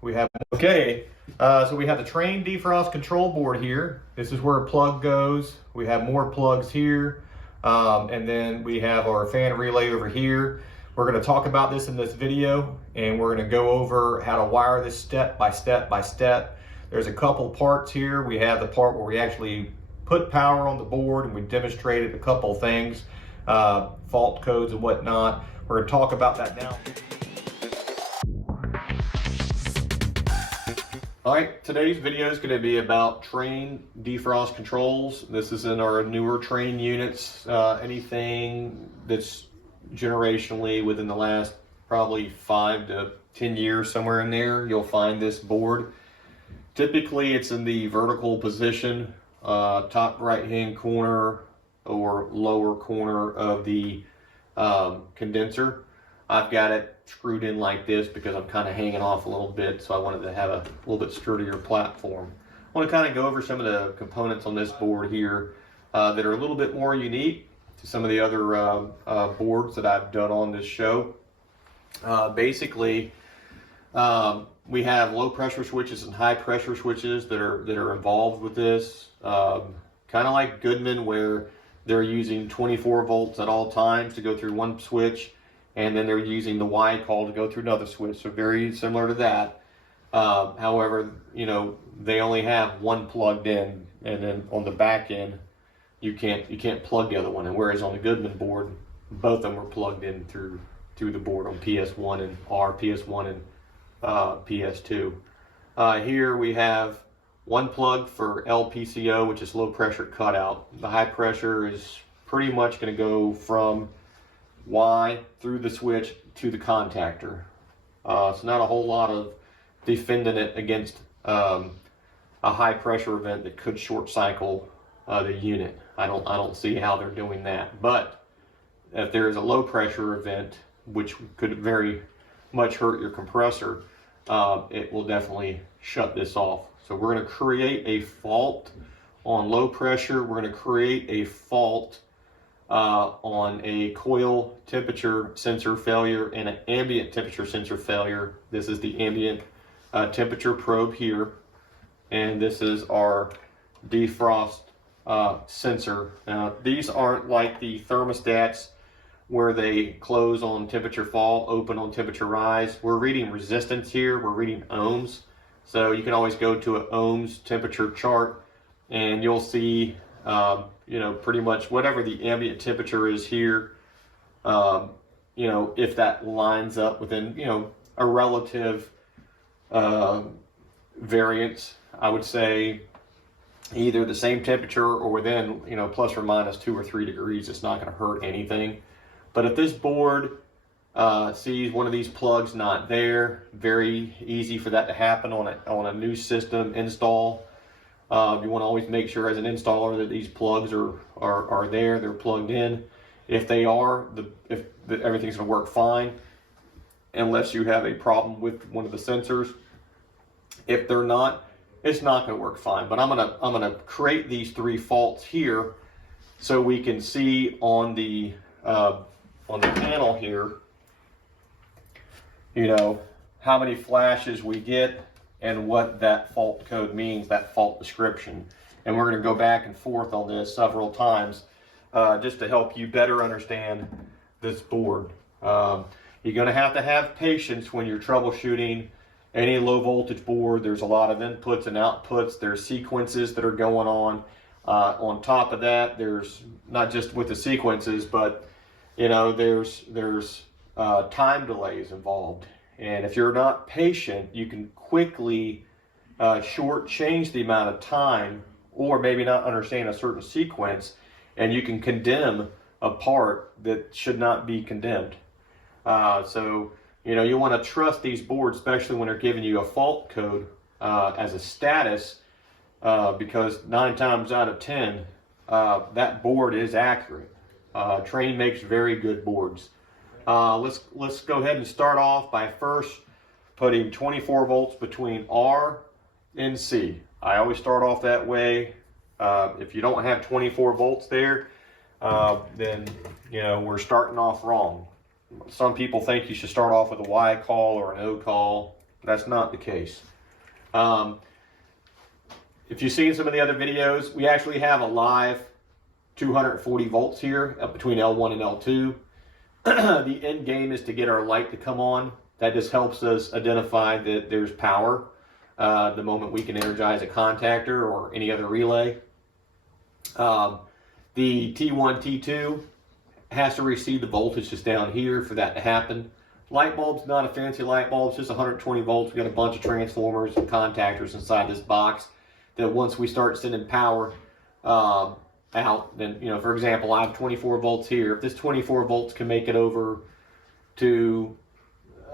We have, okay, so we have the Trane defrost control board here. This is where a plug goes. We have more plugs here. And then we have our fan relay over here. We're going to talk about this in this video, and we're going to go over how to wire this step by step by step. There's a couple parts here. We have the part where we actually put power on the board, and we demonstrated a couple things, fault codes and whatnot. We're going to talk about that now. All right, today's video is going to be about Trane defrost controls. This is in our newer Trane units. Anything that's generationally within the last probably 5 to 10 years, somewhere in there, you'll find this board. Typically, it's in the vertical position, top right-hand corner or lower corner of the condenser. I've got it screwed in like this because I'm kind of hanging off a little bit, so I wanted to have a little bit sturdier platform. I want to kind of go over some of the components on this board here that are a little bit more unique to some of the other boards that I've done on this show. Basically, we have low pressure switches and high pressure switches that are involved with this. Kind of like Goodman, where they're using 24 volts at all times to go through one switch, and then they're using the Y call to go through another switch. So very similar to that. However, you know, they only have one plugged in, and then on the back end, you can't plug the other one. And whereas on the Goodman board, both of them are plugged in through the board on PS1 and PS1 and PS2. Here we have one plug for LPCO, which is low pressure cutout. The high pressure is pretty much going to go from Y through the switch to the contactor. So not a whole lot of defending it against a high pressure event that could short cycle the unit. I don't see how they're doing that. But if there is a low pressure event, which could very much hurt your compressor, it will definitely shut this off. So we're going to create a fault on low pressure. We're going to create a fault on a coil temperature sensor failure and an ambient temperature sensor failure. This is the ambient temperature probe here, and this is our defrost sensor. Now, these aren't like the thermostats where they close on temperature fall, open on temperature rise. We're reading resistance here, we're reading ohms. So you can always go to an ohms temperature chart, and you'll see you know, pretty much whatever the ambient temperature is here, you know, if that lines up within, you know, a relative variance, I would say either the same temperature or within, you know, plus or minus 2 or 3 degrees, it's not going to hurt anything. But if this board sees one of these plugs not there, very easy for that to happen on a new system install. You want to always make sure as an installer that these plugs are there, they're plugged in. If they are, everything's going to work fine, unless you have a problem with one of the sensors. If they're not, it's not going to work fine. But I'm gonna create these 3 faults here, so we can see on the panel here, you know, how many flashes we get and what that fault code means, that fault description. And we're going to go back and forth on this several times just to help you better understand this board. You're going to have patience when you're troubleshooting any low voltage board. There's a lot of inputs and outputs. There's sequences that are going on. On top of that, there's not just with the sequences, but you know, there's time delays involved. And if you're not patient, you can quickly shortchange the amount of time, or maybe not understand a certain sequence, and you can condemn a part that should not be condemned. So, you know, you want to trust these boards, especially when they're giving you a fault code as a status, because 9 times out of 10, that board is accurate. Trane makes very good boards. Let's go ahead and start off by first putting 24 volts between R and C. I always start off that way. If you don't have 24 volts there, then you know we're starting off wrong. Some people think you should start off with a Y call or an O call. That's not the case. If you've seen some of the other videos, we actually have a live 240 volts here up between L1 and L2. The end game is to get our light to come on. That just helps us identify that there's power the moment we can energize a contactor or any other relay. The T1, T2 has to receive the voltage just down here for that to happen. Light bulb's not a fancy light bulb, it's just 120 volts. We got a bunch of transformers and contactors inside this box that once we start sending power out, then, you know, for example, I have 24 volts here. If this 24 volts can make it over to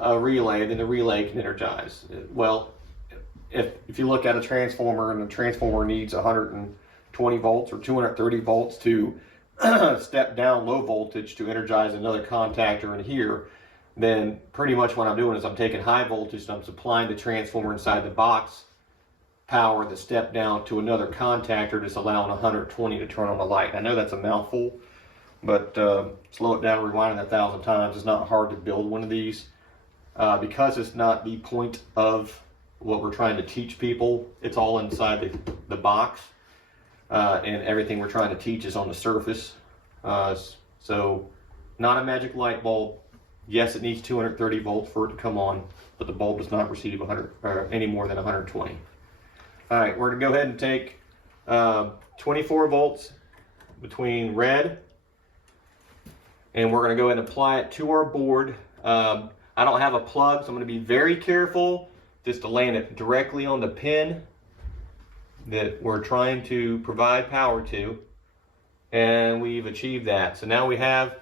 a relay, then the relay can energize. Well, if you look at a transformer and the transformer needs 120 volts or 230 volts to step down low voltage to energize another contactor in here, then pretty much what I'm doing is I'm taking high voltage and I'm supplying the transformer inside the box power the step down to another contactor, just allowing 120 to turn on the light. I know that's a mouthful, but slow it down and rewind it 1,000 times. It's not hard to build one of these. Because it's not the point of what we're trying to teach people, it's all inside the box, and everything we're trying to teach is on the surface. So not a magic light bulb. Yes, it needs 230 volts for it to come on, but the bulb does not receive 100 or any more than 120. All right, we're gonna go ahead and take 24 volts between red, and we're gonna go ahead and apply it to our board. I don't have a plug, so I'm gonna be very careful just to land it directly on the pin that we're trying to provide power to, and we've achieved that. So now we have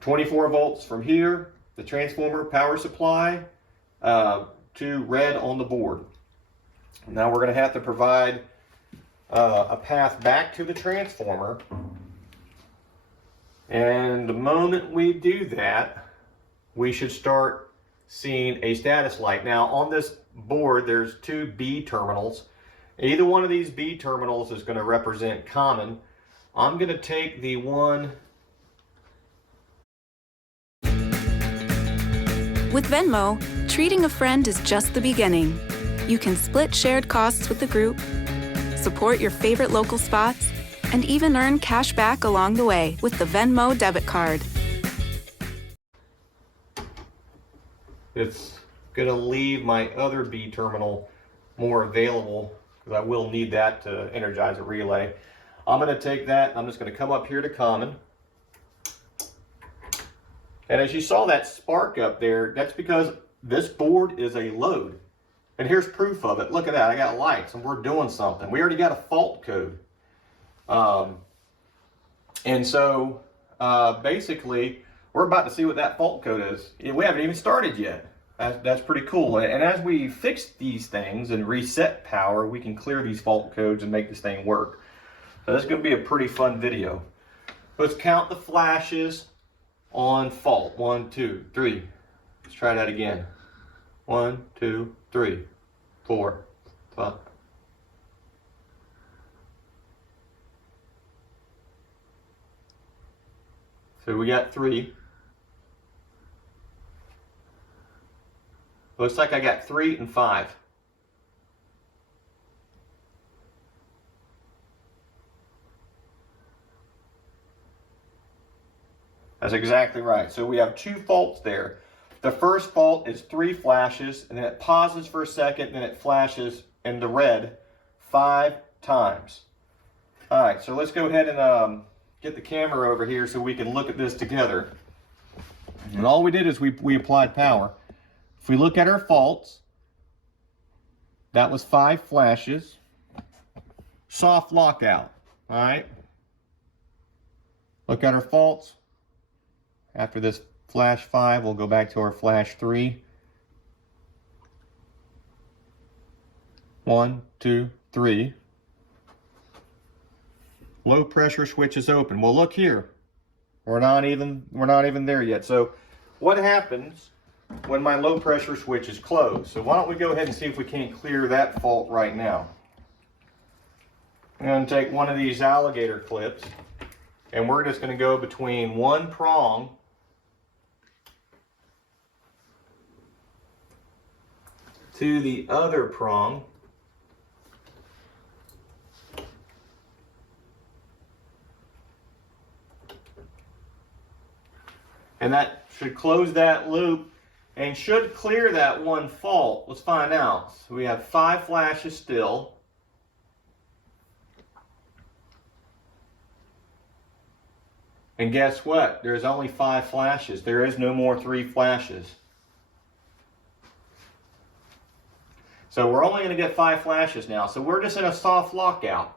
24 volts from here, the transformer power supply, to red on the board. Now we're going to have to provide a path back to the transformer, and the moment we do that, we should start seeing a status light. Now on this board there's two B terminals. Either one of these B terminals is going to represent common. I'm going to take the one. With Venmo, treating a friend is just the beginning. You can split shared costs with the group, support your favorite local spots, and even earn cash back along the way with the Venmo debit card. It's going to leave my other B terminal more available because I will need that to energize a relay. I'm going to take that, I'm just going to come up here to common. And as you saw that spark up there, that's because this board is a load. And here's proof of it. Look at that, I got lights and we're doing something. We already got a fault code. And so basically, we're about to see what that fault code is. We haven't even started yet. That's pretty cool. And as we fix these things and reset power, we can clear these fault codes and make this thing work. So this is going to be a pretty fun video. Let's count the flashes on fault. 1, 2, 3. Let's try that again. 1, 2, 3, 4, 5. So we got 3. Looks like I got 3 and 5. That's exactly right. So we have 2 faults there. The first fault is 3 flashes, and then it pauses for a second, and then it flashes in the red 5 times. All right, so let's go ahead and get the camera over here so we can look at this together. And all we did is we applied power. If we look at our faults, that was 5 flashes. Soft lockout, all right? Look at our faults. After this flash 5, we'll go back to our flash 3. 1, 2, 3. Low pressure switch is open. Well, look here. We're not even there yet. So what happens when my low pressure switch is closed? So why don't we go ahead and see if we can't clear that fault right now. I'm going to take one of these alligator clips, and we're just going to go between one prong to the other prong. And that should close that loop and should clear that one fault. Let's find out. So we have 5 flashes still. And guess what? There's only 5 flashes. There is no more 3 flashes. So we're only going to get 5 flashes now. So we're just in a soft lockout.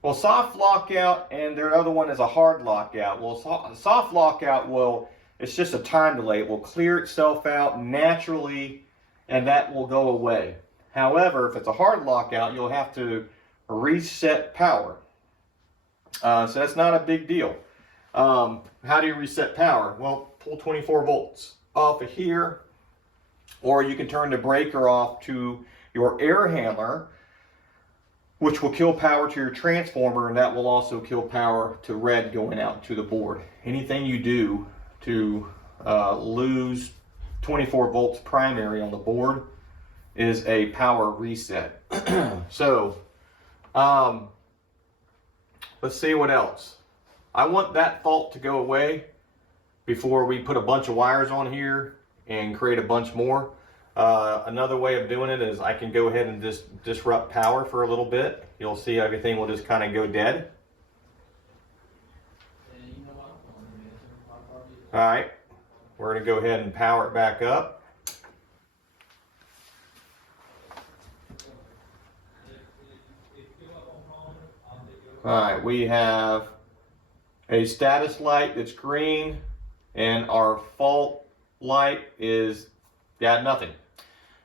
Well, soft lockout and their other one is a hard lockout. Well, soft lockout it's just a time delay. It will clear itself out naturally and that will go away. However, if it's a hard lockout, you'll have to reset power. So that's not a big deal. How do you reset power? Well, pull 24 volts off of here, or you can turn the breaker off to your air handler, which will kill power to your transformer, and that will also kill power to red going out to the board. Anything you do to lose 24 volts primary on the board is a power reset. So, let's see what else. I want that fault to go away before we put a bunch of wires on here and create a bunch more. Another way of doing it is I can go ahead and just disrupt power for a little bit. You'll see everything will just kind of go dead. All right, we're going to go ahead and power it back up. All right, we have a status light that's green, and our fault light is nothing.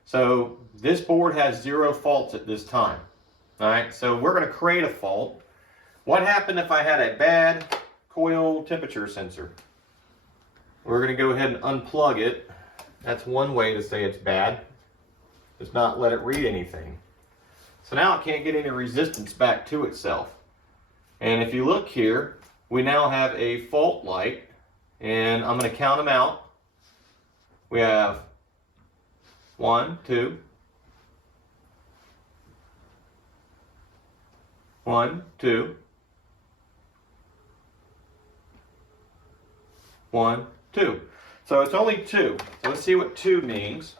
So this board has 0 faults at this time. All right, so we're going to create a fault. What happened if I had a bad coil temperature sensor? We're going to go ahead and unplug it. That's one way to say it's bad. Just not let it read anything. So now it can't get any resistance back to itself. And if you look here, we now have a fault light, and I'm going to count them out. We have 1, 2, 1, 2, 1, 2. So it's only 2. So let's see what 2 means.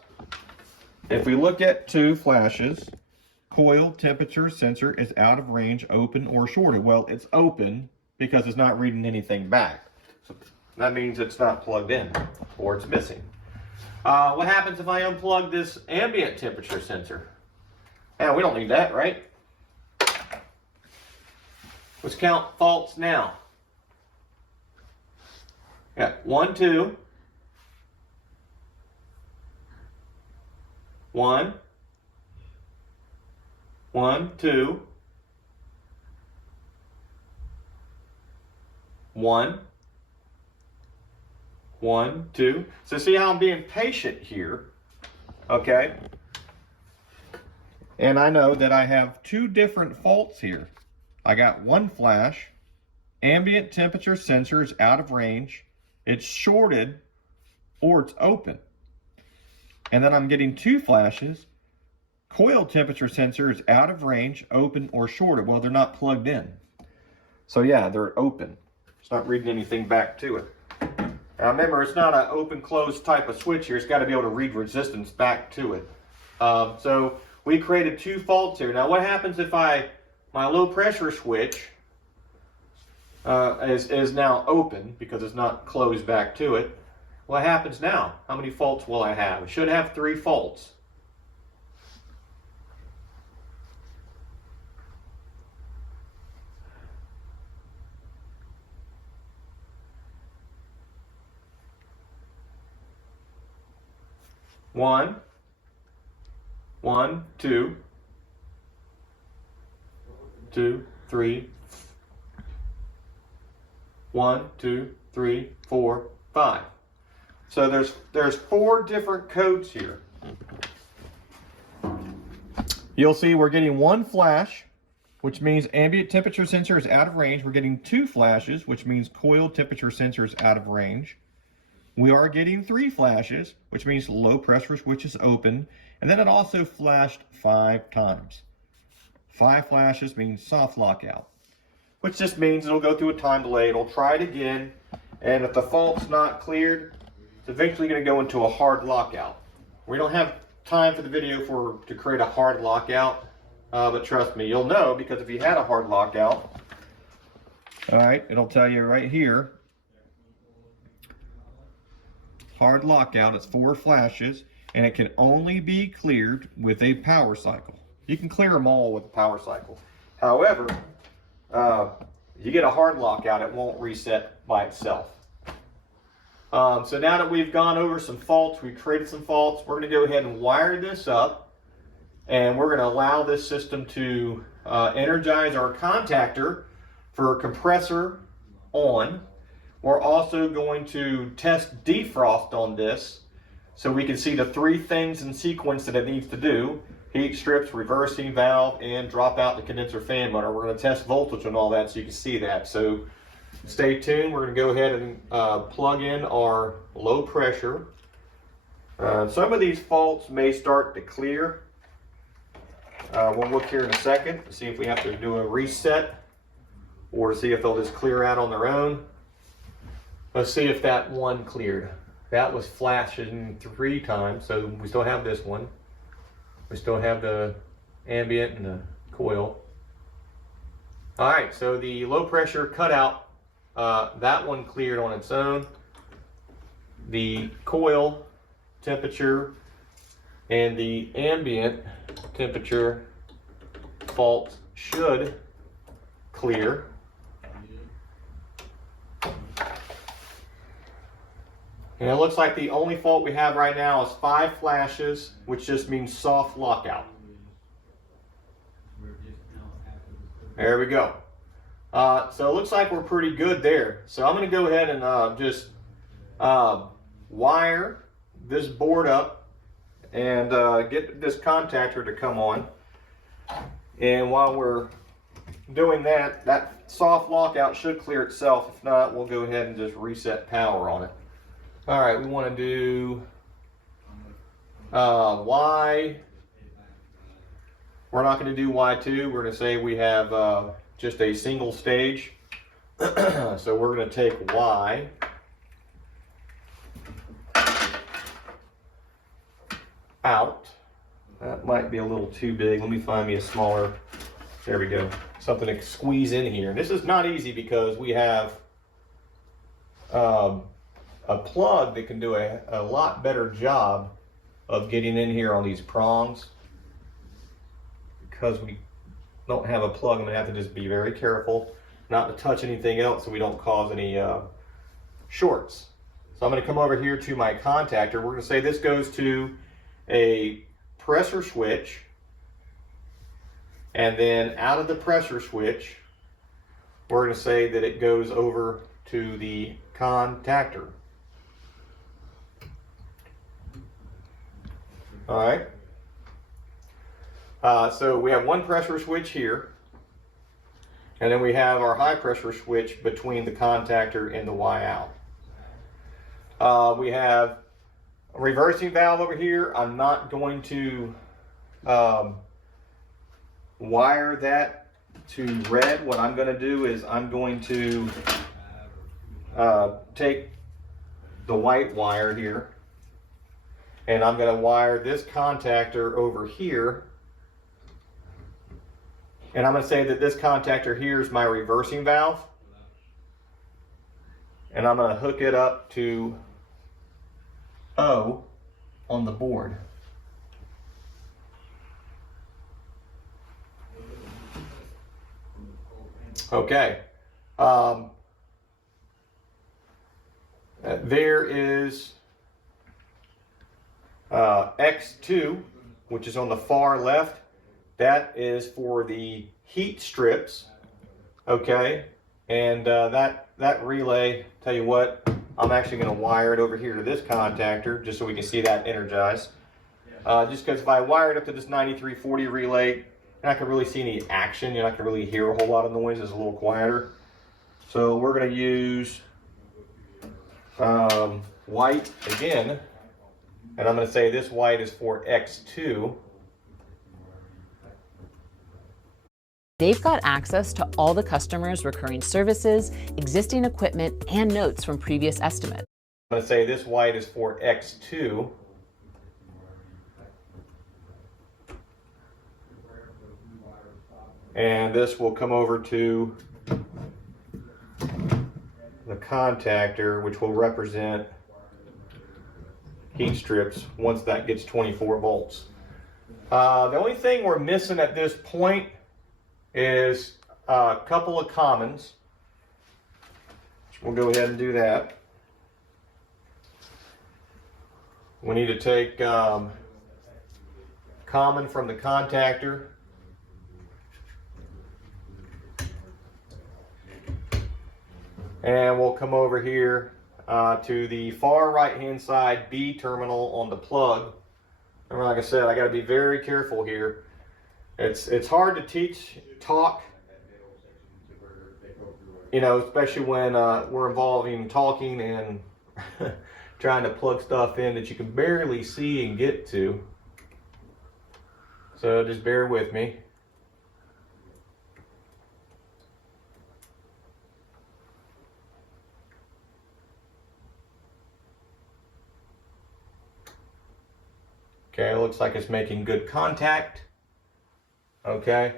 If we look at 2 flashes, coil temperature sensor is out of range, open or shorted. Well, it's open because it's not reading anything back. So that means it's not plugged in or it's missing. What happens if I unplug this ambient temperature sensor? Now, we don't need that, right? Let's count faults now. Yeah, 1, 2. 1. 1, 2. 1. 1, 2. So see how I'm being patient here, okay? And I know that I have 2 different faults here. I got 1 flash, ambient temperature sensor is out of range, it's shorted, or it's open. And then I'm getting 2 flashes, coil temperature sensor is out of range, open, or shorted. Well, they're not plugged in. So yeah, they're open. It's not reading anything back to it. Now remember, it's not an open-close type of switch here. It's got to be able to read resistance back to it. So we created 2 faults here. Now what happens if my low pressure switch is now open because it's not closed back to it? What happens now? How many faults will I have? I should have 3 faults. One, 2, 2, 3. 1, 2, 3, 4, 5. So there's 4 different codes here. You'll see we're getting 1 flash, which means ambient temperature sensor is out of range. We're getting 2 flashes, which means coil temperature sensor is out of range. We are getting 3 flashes, which means low pressure switch is open. And then it also flashed 5 times. 5 flashes means soft lockout, which just means it'll go through a time delay. It'll try it again, and if the fault's not cleared, it's eventually going to go into a hard lockout. We don't have time for the video to create a hard lockout, but trust me, you'll know, because if you had a hard lockout, all right, it'll tell you right here, hard lockout, it's 4 flashes, and it can only be cleared with a power cycle. You can clear them all with a power cycle. However, you get a hard lockout, it won't reset by itself. So now that we've gone over some faults, we've created some faults, we're going to go ahead and wire this up, and we're going to allow this system to energize our contactor for compressor on. We're also going to test defrost on this so we can see the 3 things in sequence that it needs to do: heat strips, reversing valve, and drop out the condenser fan motor. We're going to test voltage and all that so you can see that. So stay tuned. We're going to go ahead and plug in our low pressure. Some of these faults may start to clear. We'll look here in a second to see if we have to do a reset or see if they'll just clear out on their own. Let's see if that one cleared. That was flashing 3 times, so we still have this one. We still have the ambient and the coil. All right, so the low pressure cutout, that one cleared on its own. The coil temperature and the ambient temperature faults should clear. And it looks like the only fault we have right now is 5 flashes, which just means soft lockout. There we go. So it looks like we're pretty good there. So I'm going to go ahead and just wire this board up and get this contactor to come on. And while we're doing that, that soft lockout should clear itself. If not, we'll go ahead and just reset power on it. All right, we want to do Y. We're not going to do Y2. We're going to say we have just a single stage. So we're going to take Y. Out. That might be a little too big. Let me find me a smaller. There we go. Something to squeeze in here. And this is not easy because we have a plug that can do a lot better job of getting in here on these prongs. Because we don't have a plug, I'm going to have to just be very careful not to touch anything else so we don't cause any shorts. So I'm going to come over here to my contactor. We're going to say this goes to a pressure switch, and then out of the pressure switch we're going to say that it goes over to the contactor. All right. So we have one pressure switch here, and then we have our high pressure switch between the contactor and the Y out. We have a reversing valve over here. I'm not going to wire that to red. What I'm going to do is I'm going to take the white wire here, and I'm going to wire this contactor over here. And I'm going to say that this contactor here is my reversing valve. And I'm going to hook it up to O on the board. Okay. There is X2, which is on the far left. That is for the heat strips, okay? And that relay, tell you what, I'm actually going to wire it over here to this contactor just so we can see that energized. Just because if I wire it up to this 9340 relay, you're not going to really see any action. You're not going to really hear a whole lot of noise. It's a little quieter. So we're going to use white again. And I'm going to say this white is for X2. They've got access to all the customer's recurring services, existing equipment, and notes from previous estimates. I'm going to say this white is for X2. And this will come over to the contactor, which will represent heat strips once that gets 24 volts. The only thing we're missing at this point is a couple of commons. We'll go ahead and do that. We need to take common from the contactor. And we'll come over here to the far right hand side B terminal on the plug. And like I said, I got to be very careful here. It's hard to talk, you know, especially when we're involved in talking and trying to plug stuff in that you can barely see and get to. So just bear with me. Okay, looks like it's making good contact. Okay,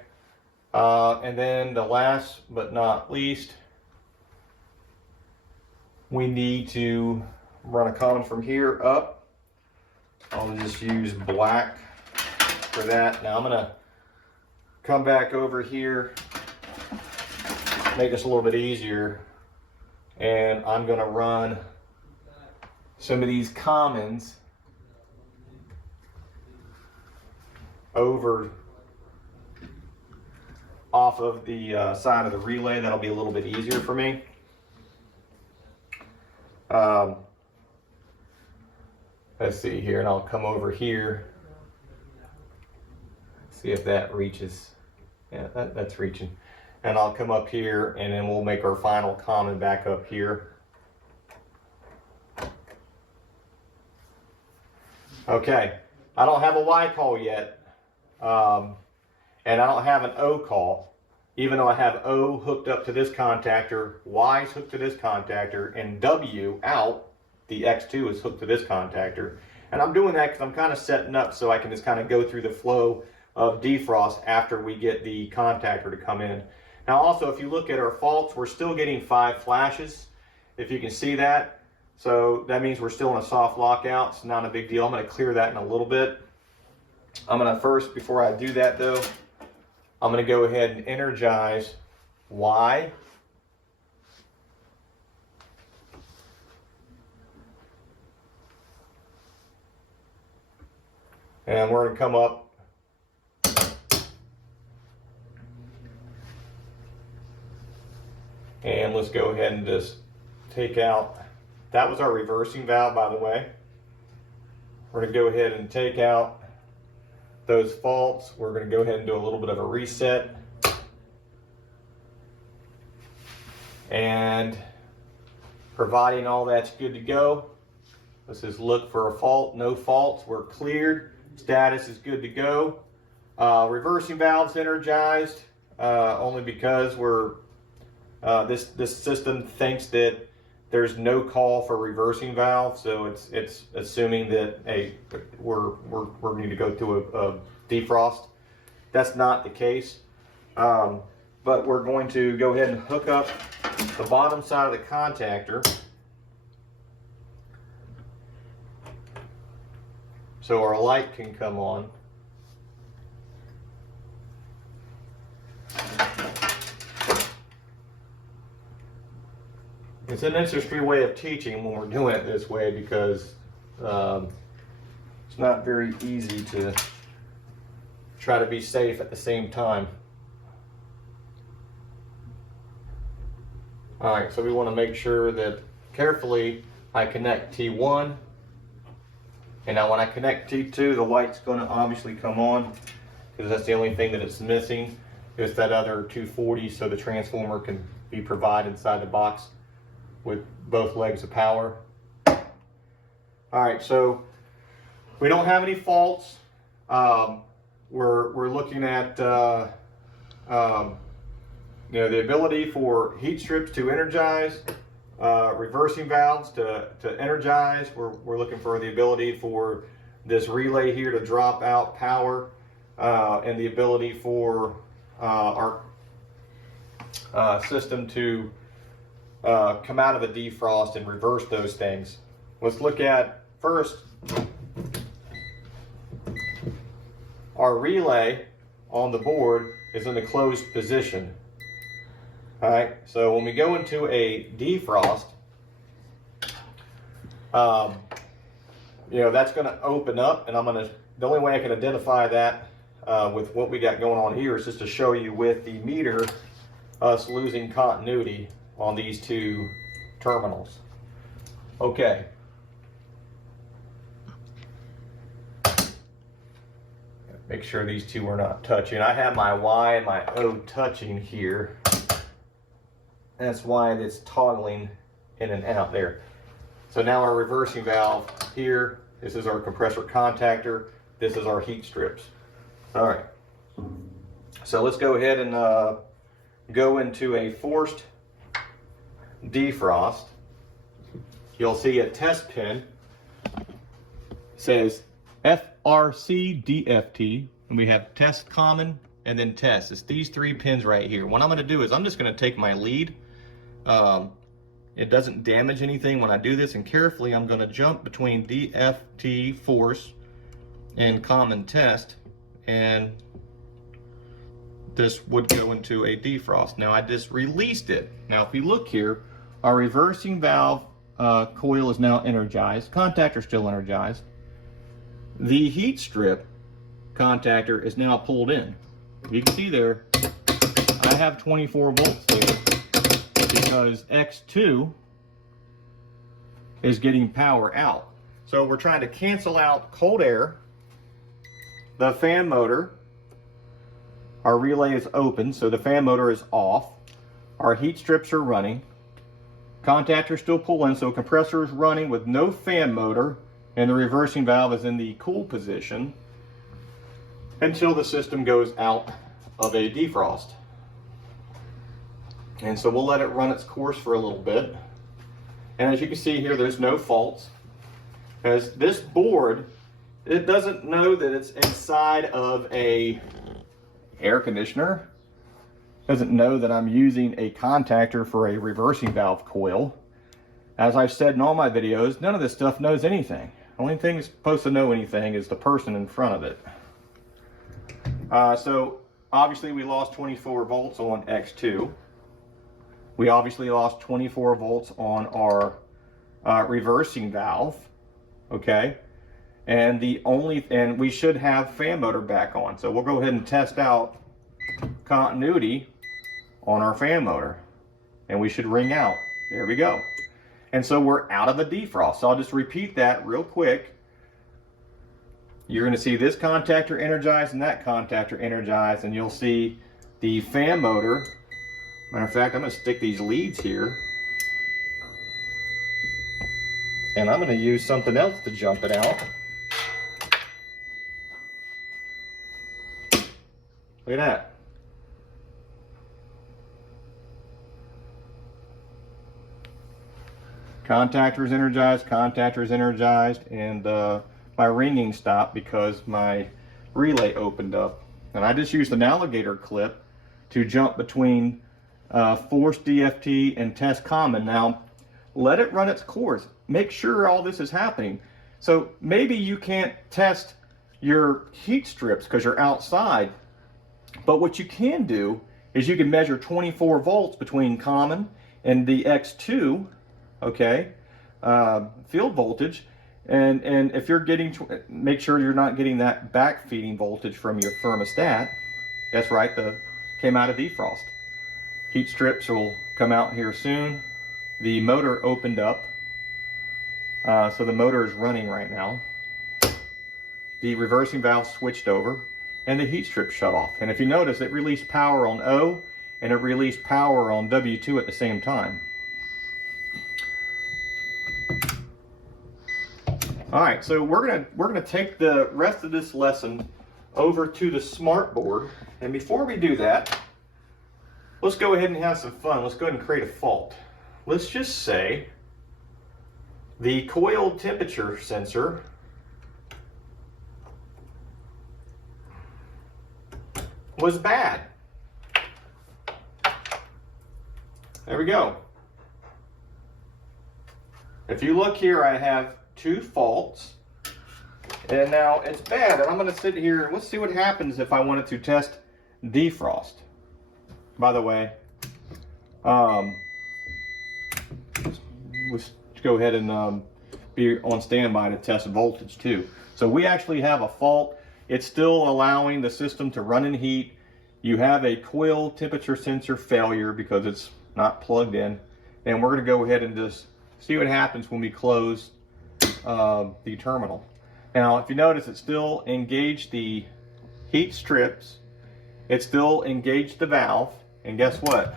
and then the last but not least, we need to run a common from here up. I'll just use black for that. Now I'm gonna come back over here, make this a little bit easier, and I'm gonna run some of these commons over off of the side of the relay. That'll be a little bit easier for me. Let's see here, and I'll come over here, see if that reaches. Yeah, that's reaching. And I'll come up here, and then we'll make our final common back up here. Okay, I don't have a Y call yet. And I don't have an O call, even though I have O hooked up to this contactor, Y is hooked to this contactor, and W out, the X2 is hooked to this contactor. And I'm doing that because I'm kind of setting up so I can just kind of go through the flow of defrost after we get the contactor to come in. Now also, if you look at our faults, we're still getting 5 flashes, if you can see that. So that means we're still in a soft lockout. It's not a big deal. I'm going to clear that in a little bit. I'm going to first, before I do that though, I'm going to go ahead and energize Y. And we're going to come up and let's go ahead and just take out, that was our reversing valve, by the way. We're going to go ahead and take out those faults. We're going to go ahead and do a little bit of a reset. And providing all that's good to go, let's just look for a fault. No faults, we're cleared. Status is good to go. Reversing valves energized, only because we're this system thinks that there's no call for reversing valve, so it's assuming that we're need to go through a defrost. That's not the case, but we're going to go ahead and hook up the bottom side of the contactor so our light can come on. It's an interesting way of teaching when we're doing it this way because it's not very easy to try to be safe at the same time. All right, so we want to make sure that carefully I connect T1. And now when I connect T2, the light's going to obviously come on because that's the only thing that it's missing is that other 240 so the transformer can be provided inside the box with both legs of power. All right, so we don't have any faults. We're looking at the ability for heat strips to energize, reversing valves to energize. We're looking for the ability for this relay here to drop out power, and the ability for our system to come out of a defrost and reverse those things. Let's look at first our relay on the board is in a closed position. All right, so when we go into a defrost, that's going to open up, and the only way I can identify that with what we got going on here is just to show you with the meter us losing continuity on these two terminals. Okay. Make sure these two are not touching. I have my Y and my O touching here. That's why it's toggling in and out there. So now our reversing valve here, this is our compressor contactor, this is our heat strips. All right, so let's go ahead and go into a forced defrost. You'll see a test pin says FRC DFT, and we have test common and then test. It's these three pins right here. What I'm going to do is I'm just going to take my lead. It doesn't damage anything when I do this, and carefully I'm going to jump between DFT force and common test, and this would go into a defrost. Now I just released it. Now if you look here, our reversing valve coil is now energized. Contactor still energized. The heat strip contactor is now pulled in. You can see there, I have 24 volts there because X2 is getting power out. So we're trying to cancel out cold air, the fan motor. Our relay is open, so the fan motor is off. Our heat strips are running. Contactor still pull in, so compressor is running with no fan motor, and the reversing valve is in the cool position until the system goes out of a defrost. And so we'll let it run its course for a little bit. And as you can see here, there's no faults. As this board, it doesn't know that it's inside of a air conditioner. It doesn't know that I'm using a contactor for a reversing valve coil. As I've said in all my videos, none of this stuff knows anything. The only thing that's supposed to know anything is the person in front of it. So obviously we lost 24 volts on X2. We obviously lost 24 volts on our reversing valve, okay? And we should have fan motor back on. So we'll go ahead and test out continuity on our fan motor, and we should ring out. There we go. And so we're out of a defrost. So I'll just repeat that real quick. You're going to see this contactor energized and that contactor energized, and you'll see the fan motor. Matter of fact, I'm going to stick these leads here, and I'm going to use something else to jump it out. Look at that. Contactor is energized, and my ringing stopped because my relay opened up. And I just used an alligator clip to jump between force DFT and test common. Now, let it run its course. Make sure all this is happening. So maybe you can't test your heat strips because you're outside, but what you can do is you can measure 24 volts between common and the X2, okay, field voltage, and if you're getting, make sure you're not getting that back feeding voltage from your thermostat. That's right, came out of defrost. Heat strips will come out here soon. The motor opened up, so the motor is running right now. The reversing valve switched over, and the heat strip shut off. And if you notice, it released power on O, and it released power on W2 at the same time. All right, so we're gonna take the rest of this lesson over to the smart board, and before we do that, let's go ahead and have some fun. Let's go ahead and create a fault. Let's just say the coil temperature sensor was bad. There we go. If you look here, I have 2 faults, and now it's bad, and I'm going to sit here and let's see what happens if I wanted to test defrost. By the way, let's go ahead and be on standby to test voltage too. So we actually have a fault. It's still allowing the system to run in heat. You have a coil temperature sensor failure because it's not plugged in, and we're going to go ahead and just see what happens when we close the terminal. Now, if you notice, it still engaged the heat strips, it still engaged the valve, and guess what?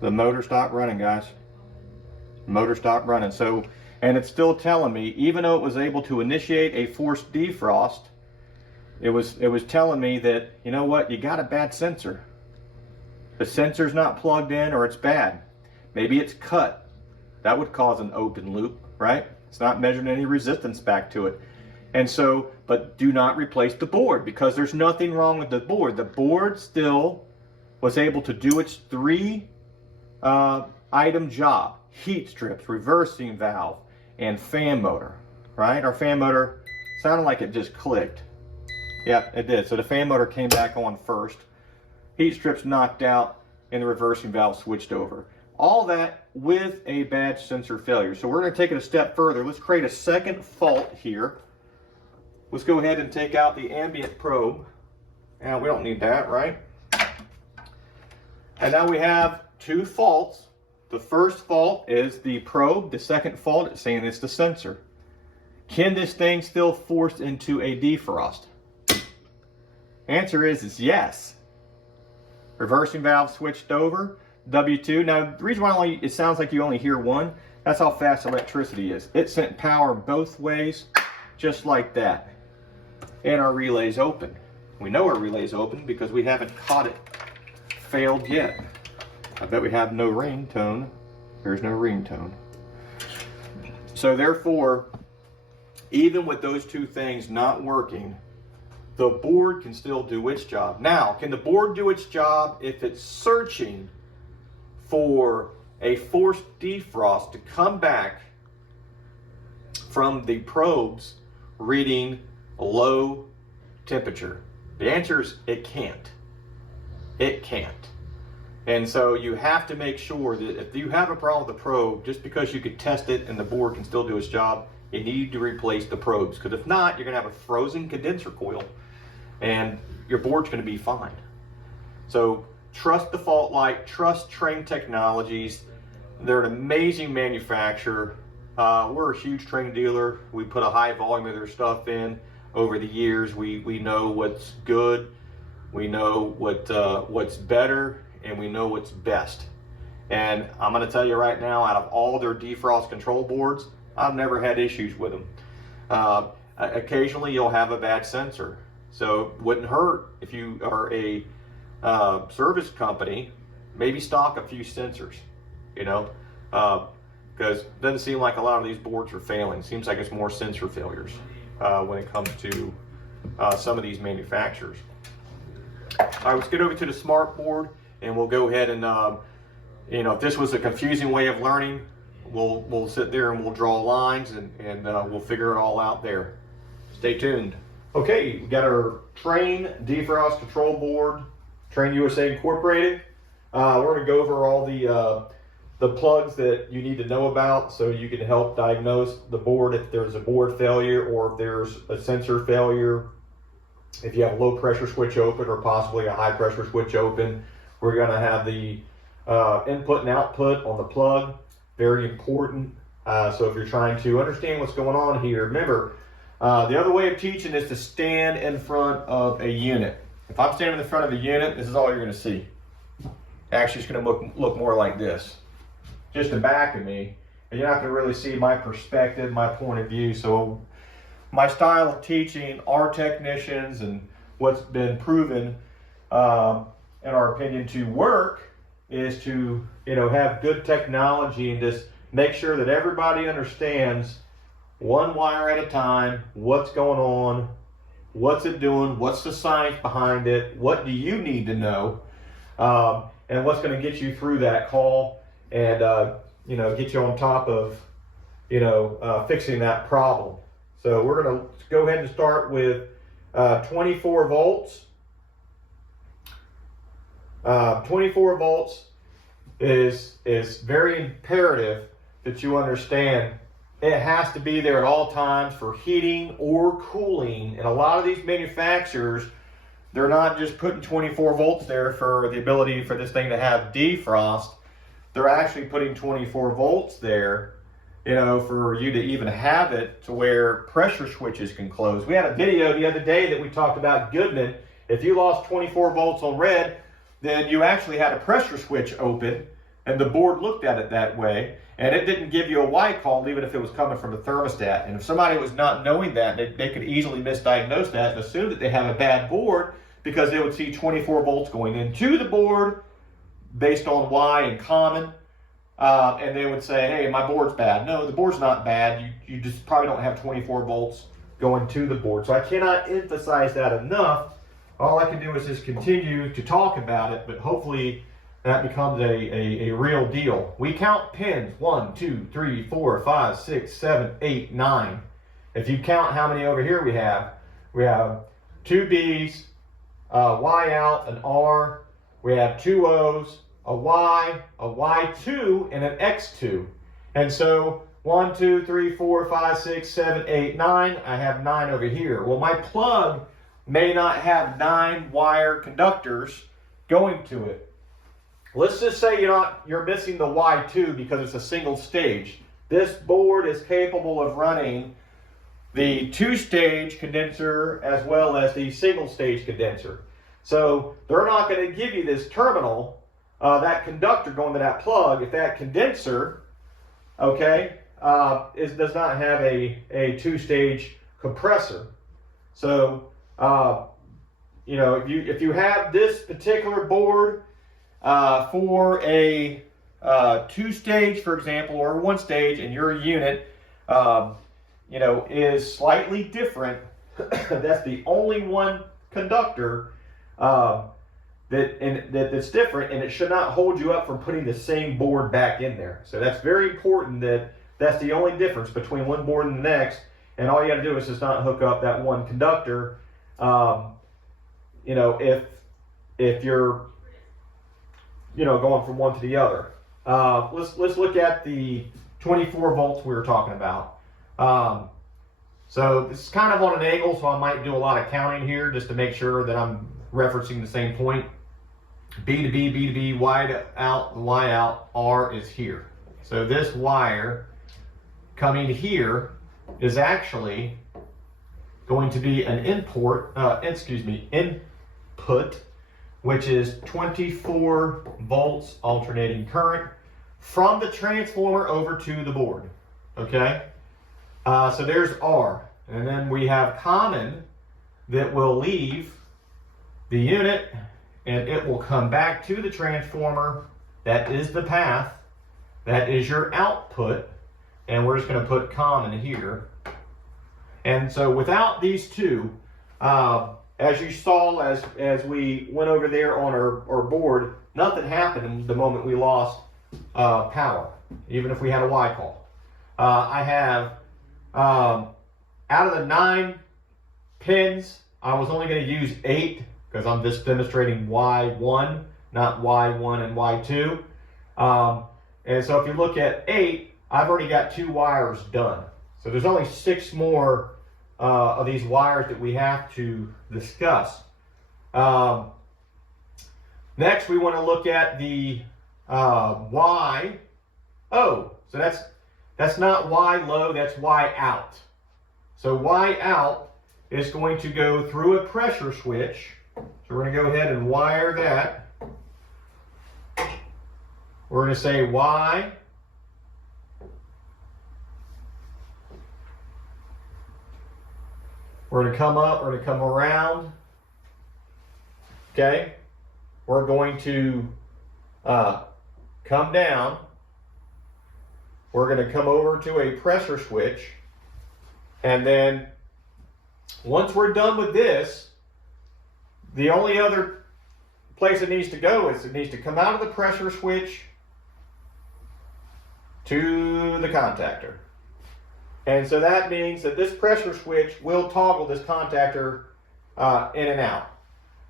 The motor stopped running, guys. Motor stopped running. So, and it's still telling me, even though it was able to initiate a forced defrost, it was telling me that, you know what, you got a bad sensor. The sensor's not plugged in, or it's bad. Maybe it's cut. That would cause an open loop, right? It's not measuring any resistance back to it. And so, but do not replace the board, because there's nothing wrong with the board. The board still was able to do its 3 item job: heat strips, reversing valve, and fan motor, right? Our fan motor sounded like it just clicked. Yeah, it did. So the fan motor came back on first. Heat strips knocked out, and the reversing valve switched over. All that with a bad sensor failure. So we're going to take it a step further. Let's create a second fault here. Let's go ahead and take out the ambient probe. And we don't need that, right? And now we have 2 faults. The first fault is the probe. The second fault is saying it's the sensor. Can this thing still force into a defrost? Answer is yes. Reversing valve switched over. W2. Now, the reason why it sounds like you only hear one, that's how fast electricity is. It sent power both ways, just like that. And our relay's open. We know our relay's open because we haven't caught it failed yet. I bet we have no ringtone. There's no ringtone. So therefore, even with those 2 things not working, the board can still do its job. Now, can the board do its job if it's searching for a forced defrost to come back from the probes reading low temperature? The answer is it can't. It can't. And so you have to make sure that if you have a problem with the probe, just because you could test it and the board can still do its job, you need to replace the probes. Because if not, you're going to have a frozen condenser coil and your board's going to be fine. So trust the Fault Light, trust Trane Technologies. They're an amazing manufacturer. We're a huge Trane dealer. We put a high volume of their stuff in over the years. We know what's good, we know what's better, and we know what's best. And I'm going to tell you right now, out of all their defrost control boards, I've never had issues with them. Occasionally you'll have a bad sensor, so it wouldn't hurt if you are a service company, maybe stock a few sensors, you know, because it doesn't seem like a lot of these boards are failing. It seems like it's more sensor failures when it comes to some of these manufacturers. All right, let's get over to the smart board, and we'll go ahead and, you know, if this was a confusing way of learning, we'll sit there and we'll draw lines and we'll figure it all out there. Stay tuned. Okay, we got our Trane defrost control board, Trane USA Incorporated. We're going to go over all the plugs that you need to know about so you can help diagnose the board if there's a board failure or if there's a sensor failure. If you have a low pressure switch open or possibly a high pressure switch open, we're going to have the input and output on the plug. Very important. So if you're trying to understand what's going on here, remember, the other way of teaching is to stand in front of a unit. If I'm standing in front of a unit, this is all you're going to see. Actually, it's going to look more like this. Just the back of me. And you're not going to really see my perspective, my point of view. So my style of teaching our technicians and what's been proven, in our opinion, to work is to, have good technology and just make sure that everybody understands one wire at a time, what's going on, what's it doing, what's the science behind it, what do you need to know, and what's going to get you through that call and, get you on top of, fixing that problem. So we're going to go ahead and start with 24 volts. 24 volts is very imperative that you understand it has to be there at all times for heating or cooling. And a lot of these manufacturers, they're not just putting 24 volts there for the ability for this thing to have defrost. They're actually putting 24 volts there, for you to even have it to where pressure switches can close. We had a video the other day that we talked about Goodman. If you lost 24 volts on red, then you actually had a pressure switch open, and the board looked at it that way, and it didn't give you a Y call even if it was coming from a thermostat. And if somebody was not knowing that, they could easily misdiagnose that and assume that they have a bad board because they would see 24 volts going into the board based on Y and common, and they would say, hey, my board's bad. No, the board's not bad. You just probably don't have 24 volts going to the board. So I cannot emphasize that enough. All I can do is just continue to talk about it, but hopefully that becomes a real deal. We count pins, 1, 2, 3, 4, 5, 6, 7, 8, 9. If you count how many over here we have 2 B's, Y out, an R, we have 2 O's, a Y, a Y2, and an X2. And so 1, 2, 3, 4, 5, 6, 7, 8, 9. I have 9 over here. Well, my plug may not have 9 wire conductors going to it. Let's just say you're missing the Y2 because it's a single stage. This board is capable of running the 2-stage condenser as well as the single stage condenser. So they're not going to give you this terminal, that conductor going to that plug, if that condenser, does not have a 2-stage compressor. So, if you have this particular board for a 2-stage, for example, or 1-stage, and your unit, is slightly different, that's the only one conductor that's different, and it should not hold you up from putting the same board back in there. So that's very important that's the only difference between one board and the next, and all you got to do is just not hook up that one conductor. If you're, going from one to the other. Let's look at the 24 volts we were talking about. So this is kind of on an angle, so I might do a lot of counting here just to make sure that I'm referencing the same point. B to B, B to B, Y to out, Y out, R is here. So this wire coming here is actually going to be an input, which is 24 volts alternating current from the transformer over to the board. Okay? So there's R. And then we have common that will leave the unit and it will come back to the transformer. That is the path. That is your output. And we're just going to put common here. And so without these two, as you saw as we went over there on our board, nothing happened the moment we lost power, even if we had a Y call. I have, out of the 9 pins, I was only going to use 8 because I'm just demonstrating Y1, not Y1 and Y2. And so if you look at 8, I've already got 2 wires done. So there's only 6 more of these wires that we have to discuss. Next, we want to look at the Y. Oh, so that's not Y low, that's Y out. So Y out is going to go through a pressure switch. So we're going to go ahead and wire that. We're going to say Y. We're going to come up, we're going to come around. Okay? We're going to come down. We're going to come over to a pressure switch. And then once we're done with this, the only other place it needs to go is it needs to come out of the pressure switch to the contactor. And so that means that this pressure switch will toggle this contactor in and out.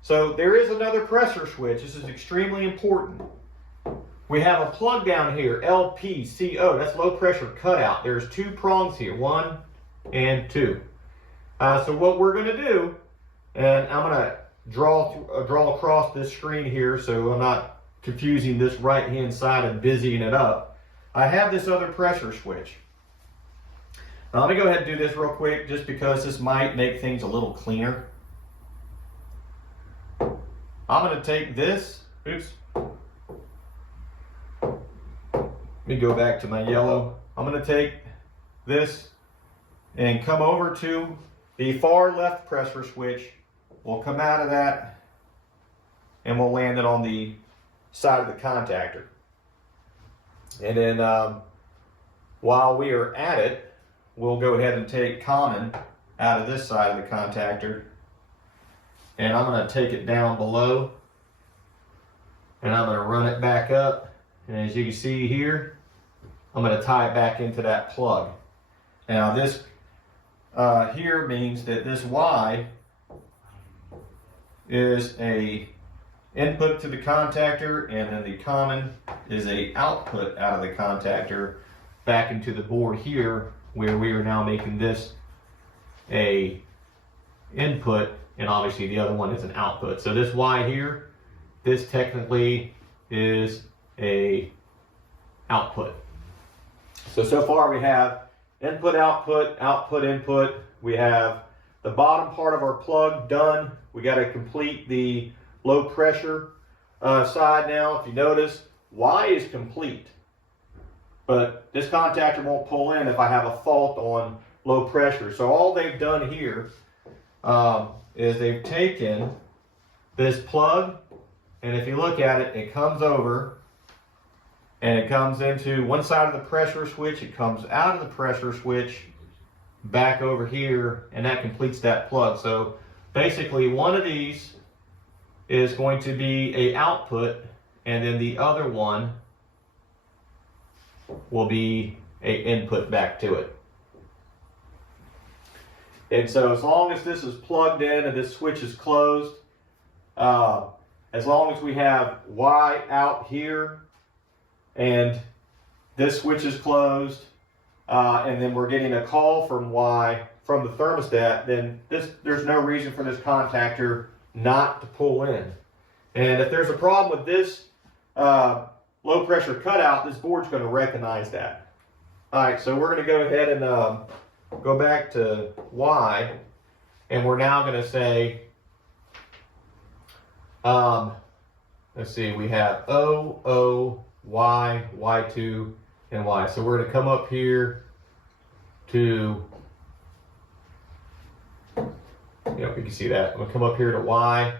So there is another pressure switch. This is extremely important. We have a plug down here, LPCO. That's low pressure cutout. There's 2 prongs here, 1 and 2. So what we're going to do, and I'm going to draw across this screen here so I'm not confusing this right hand side and busying it up. I have this other pressure switch. Now, let me go ahead and do this real quick just because this might make things a little cleaner. I'm going to take this, oops. Let me go back to my yellow. I'm going to take this and come over to the far left pressure switch. We'll come out of that and we'll land it on the side of the contactor. And then while we are at it, we'll go ahead and take common out of this side of the contactor. And I'm going to take it down below. And I'm going to run it back up. And as you can see here, I'm going to tie it back into that plug. Now this here means that this Y is a input to the contactor, and then the common is a output out of the contactor back into the board here, where we are now making this a input, and obviously the other one is an output. So this Y here, this technically is a output. So far we have input, output, output, input. We have the bottom part of our plug done. We got to complete the low pressure side now. If you notice, Y is complete, but this contactor won't pull in if I have a fault on low pressure. So all they've done here is they've taken this plug, and if you look at it, it comes over and it comes into one side of the pressure switch, it comes out of the pressure switch back over here, and that completes that plug. So basically one of these is going to be a output, and then the other one will be a input back to it. And so as long as this is plugged in and this switch is closed, as long as we have Y out here and this switch is closed, and then we're getting a call from Y from the thermostat, then there's no reason for this contactor not to pull in. And if there's a problem with this low pressure cutout, this board's going to recognize that. All right, so we're going to go ahead and go back to Y, and we're now going to say, let's see, we have O, O, Y, Y2, and Y. So we're going to come up here to, yep, we can see that. We'll come up here to Y.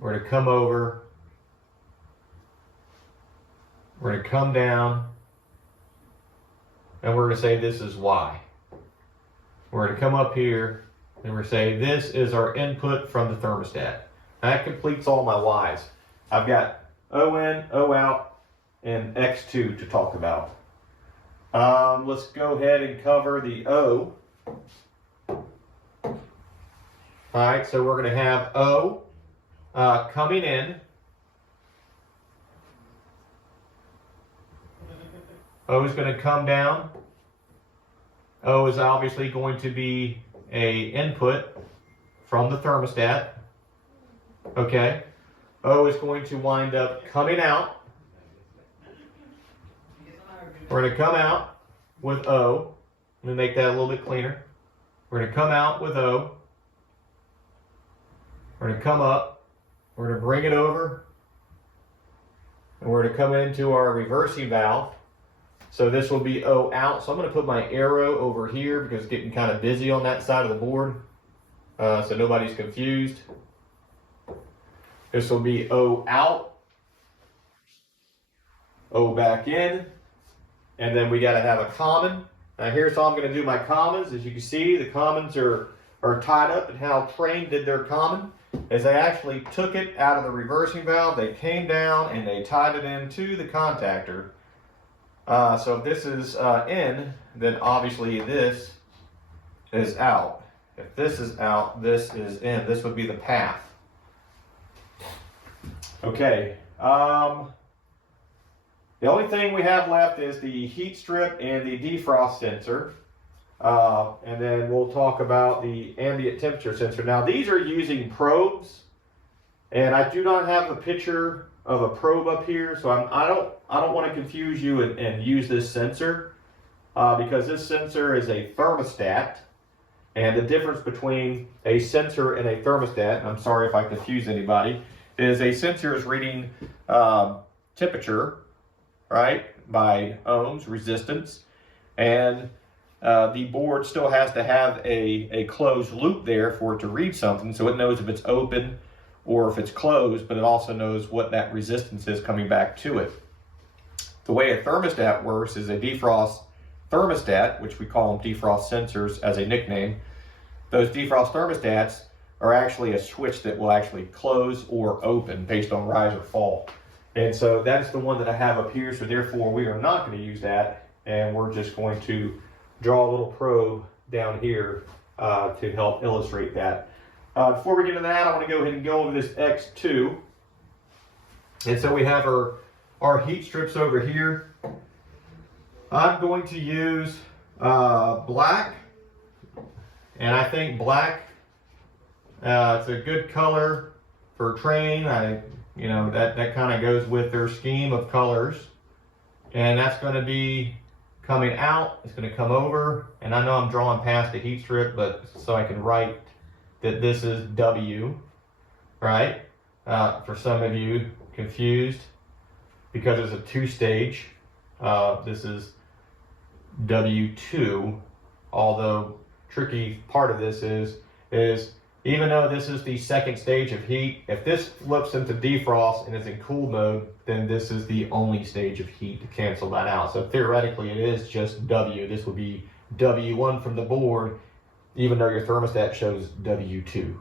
We're going to come over. We're going to come down. And we're going to say this is Y. We're going to come up here and we're going to say this is our input from the thermostat. That completes all my Y's. I've got O in, O out, and X2 to talk about. Let's go ahead and cover the O. All right, so we're going to have O coming in. O is going to come down. O is obviously going to be a input from the thermostat. Okay. O is going to wind up coming out. We're going to come out with O. Let me make that a little bit cleaner. We're going to come out with O. We're going to come up. We're going to bring it over. and we're to come into our reversing valve. So this will be O out. So I'm going to put my arrow over here because it's getting kind of busy on that side of the board, so nobody's confused. This will be O out, O back in, and then we got to have a common. Now here's how I'm going to do my commons. As you can see, the commons are tied up, and how Trane did their common is they actually took it out of the reversing valve, they came down and they tied it into the contactor. So if this is in, then obviously this is out. If this is out, this is in. This would be the path. Okay. The only thing we have left is the heat strip and the defrost sensor. And then we'll talk about the ambient temperature sensor. Now these are using probes, and I do not have a picture of a probe up here, so I don't want to confuse you and use this sensor because this sensor is a thermostat, and the difference between a sensor and a thermostat, and I'm sorry if I confuse anybody, is a sensor is reading temperature, right, by ohms, resistance, and the board still has to have a closed loop there for it to read something, so it knows if it's open or if it's closed, but it also knows what that resistance is coming back to it. The way a thermostat works is a defrost thermostat, which we call them defrost sensors as a nickname. Those defrost thermostats are actually a switch that will actually close or open based on rise or fall. And so that's the one that I have up here, so therefore we are not going to use that, and we're just going to draw a little probe down here to help illustrate that. Before we get into that, I want to go ahead and go over this X2. And so we have our heat strips over here. I'm going to use black, and I think black it's a good color for Trane. That kind of goes with their scheme of colors, and that's going to be coming out. It's going to come over, and I know I'm drawing past the heat strip, but so I can write that this is W, right? For some of you confused, because it's a two-stage, this is W2, although tricky part of this is even though this is the second stage of heat, if this flips into defrost and is in cool mode, then this is the only stage of heat to cancel that out. So theoretically it is just W. This would be W1 from the board, even though your thermostat shows W2.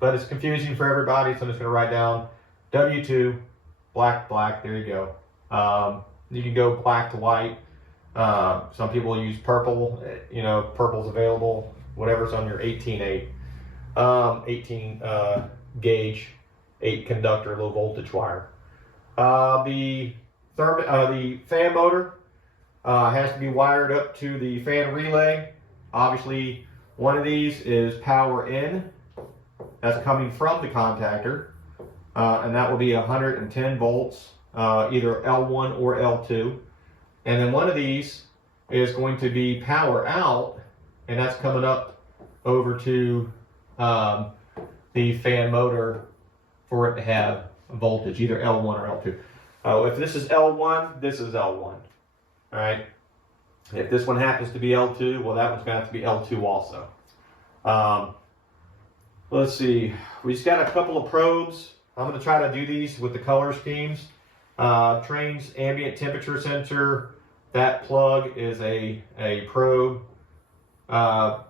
But it's confusing for everybody, so I'm just going to write down W2, black, black, there you go. You can go black to white. Some people use purple, purple's available, whatever's on your 18 gauge, 8 conductor, low voltage wire. The fan motor has to be wired up to the fan relay. Obviously, one of these is power in. That's coming from the contactor, and that will be 110 volts, either L1 or L2. And then one of these is going to be power out, and that's coming up over to the fan motor for it to have voltage, either L1 or L2. If this is L1, this is L1. All right. If this one happens to be L2, well, that one's going to have to be L2 also. Let's see. We just got a couple of probes. I'm going to try to do these with the color schemes. Trane's ambient temperature sensor. That plug is a probe that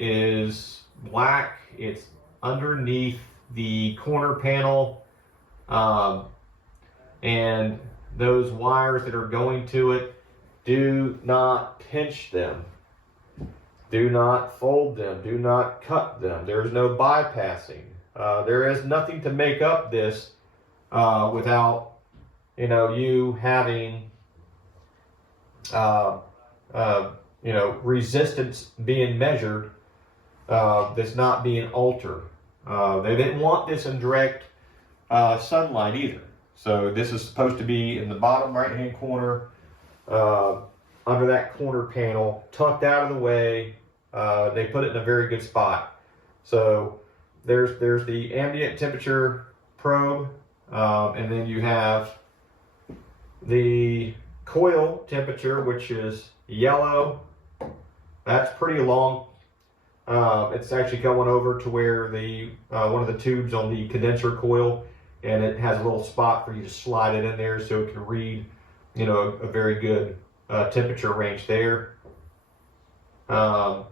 is black. It's underneath the corner panel, and those wires that are going to it, do not pinch them, do not fold them, do not cut them. There's no bypassing. There is nothing to make up this without you having resistance being measured that's not being altered. They didn't want this in direct sunlight either. So this is supposed to be in the bottom right hand corner, under that corner panel, tucked out of the way. They put it in a very good spot. So there's the ambient temperature probe, and then you have The coil temperature, which is yellow, that's pretty long. It's actually going over to where the one of the tubes on the condenser coil, and it has a little spot for you to slide it in there so it can read, you know, a very good temperature range there. And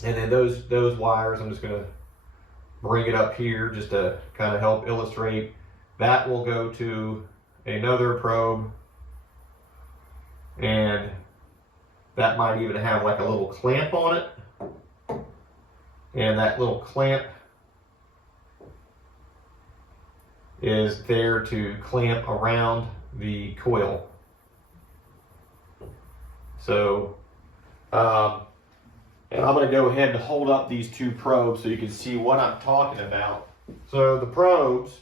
then those wires, I'm just going to bring it up here just to kind of help illustrate. That will go to another probe, and that might even have like a little clamp on it. And that little clamp is there to clamp around the coil. So, and I'm going to go ahead and hold up these two probes so you can see what I'm talking about. So the probes,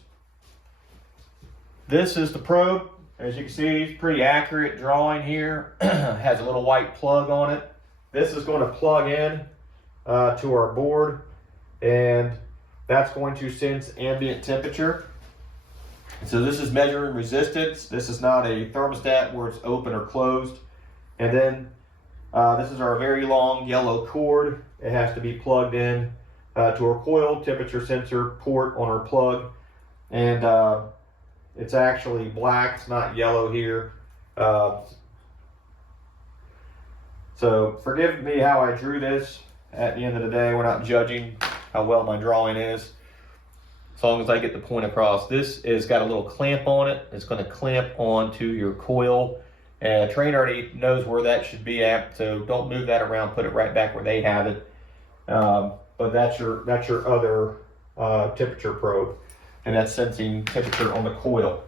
this is the probe. As you can see, it's pretty accurate drawing here. Has a little white plug on it. This is going to plug in to our board, and that's going to sense ambient temperature. So this is measuring resistance. This is not a thermostat where it's open or closed. And then this is our very long yellow cord. It has to be plugged in to our coil temperature sensor port on our plug. And it's actually black, it's not yellow here. So forgive me how I drew this. At the end of the day, we're not judging how well my drawing is, as long as I get the point across. This has got a little clamp on it. It's going to clamp onto your coil. And trainer already knows where that should be at, so don't move that around. Put it right back where they have it. But that's your other temperature probe, and that's sensing temperature on the coil.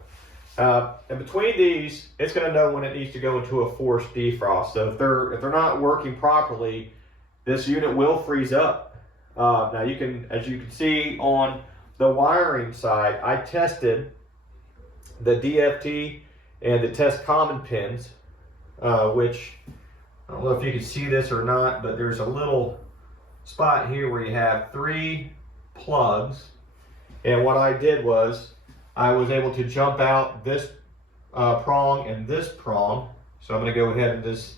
And between these, it's going to know when it needs to go into a forced defrost. So if they're not working properly, this unit will freeze up. Now as you can see on the wiring side, I tested the DFT and the test common pins, which I don't know if you can see this or not, but there's a little spot here where you have 3 plugs. And what I did was I was able to jump out this prong and this prong. So I'm going to go ahead and just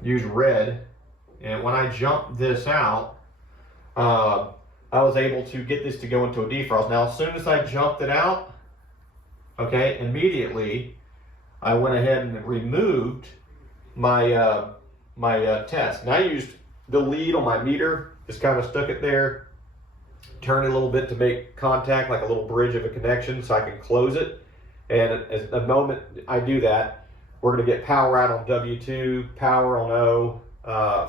use red, and when I jumped this out, I was able to get this to go into a defrost. Now as soon as I jumped it out, okay, immediately I went ahead and removed my test. And I used the lead on my meter, just kind of stuck it there, turned it a little bit to make contact, like a little bridge of a connection, so I can close it. And at the moment I do that, we're going to get power out on W2, power on O,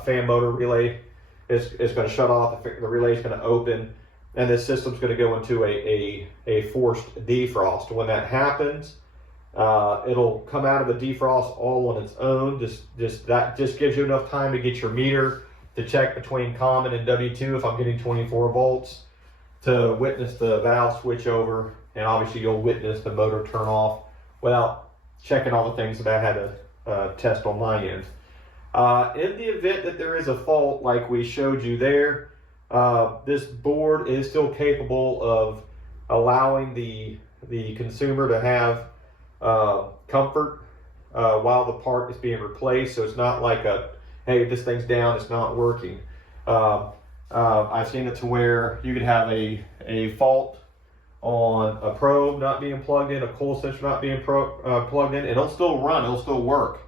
fan motor relay is going to shut off, the relay is going to open, and this system's going to go into a forced defrost. When that happens, it'll come out of the defrost all on its own. That just gives you enough time to get your meter to check between common and W2 if I'm getting 24 volts, to witness the valve switch over, and obviously you'll witness the motor turn off without checking all the things that I had to test on my end. In the event that there is a fault like we showed you there, this board is still capable of allowing the consumer to have comfort while the part is being replaced. So it's not like hey, this thing's down, it's not working. I've seen it to where you could have a fault on a probe not being plugged in, a coil sensor not being plugged in, and it'll still run, it'll still work.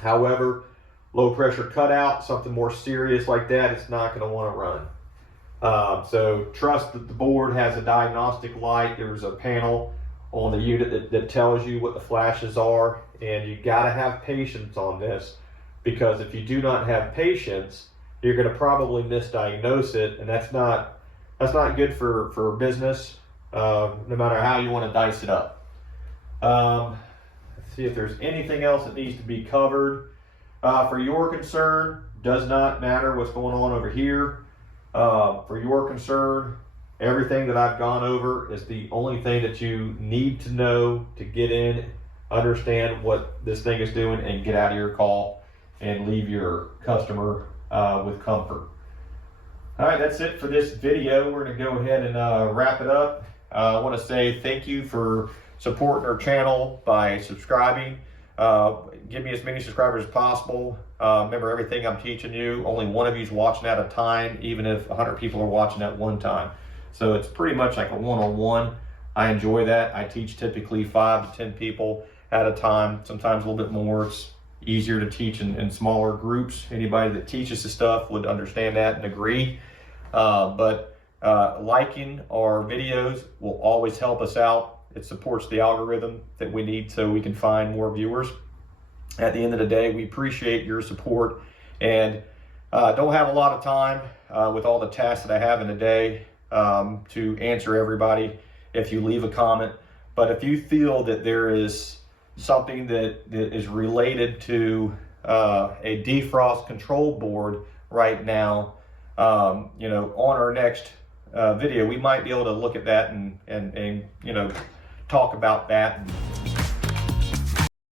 However, low pressure cutout, something more serious like that, it's not going to want to run. So trust that the board has a diagnostic light. There's a panel on the unit that tells you what the flashes are, and you got to have patience on this, because if you do not have patience, you're going to probably misdiagnose it, and that's not good for business, no matter how you want to dice it up. Let's see if there's anything else that needs to be covered. For your concern, does not matter what's going on over here. For your concern, everything that I've gone over is the only thing that you need to know to get in, understand what this thing is doing, and get out of your call and leave your customer with comfort. All right, that's it for this video. We're going to go ahead and wrap it up. I want to say thank you for supporting our channel by subscribing. Give me as many subscribers as possible. Remember, everything I'm teaching you, only one of you is watching at a time, even if 100 people are watching at one time. So it's pretty much like a one-on-one. I enjoy that. I teach typically 5 to 10 people at a time, sometimes a little bit more. It's easier to teach in smaller groups. Anybody that teaches the stuff would understand that and agree. But liking our videos will always help us out. It supports the algorithm that we need so we can find more viewers. At the end of the day, we appreciate your support, and don't have a lot of time with all the tasks that I have in a day to answer everybody if you leave a comment. But if you feel that there is something that is related to a defrost control board right now, you know, on our next video, we might be able to look at that and you know, talk about that.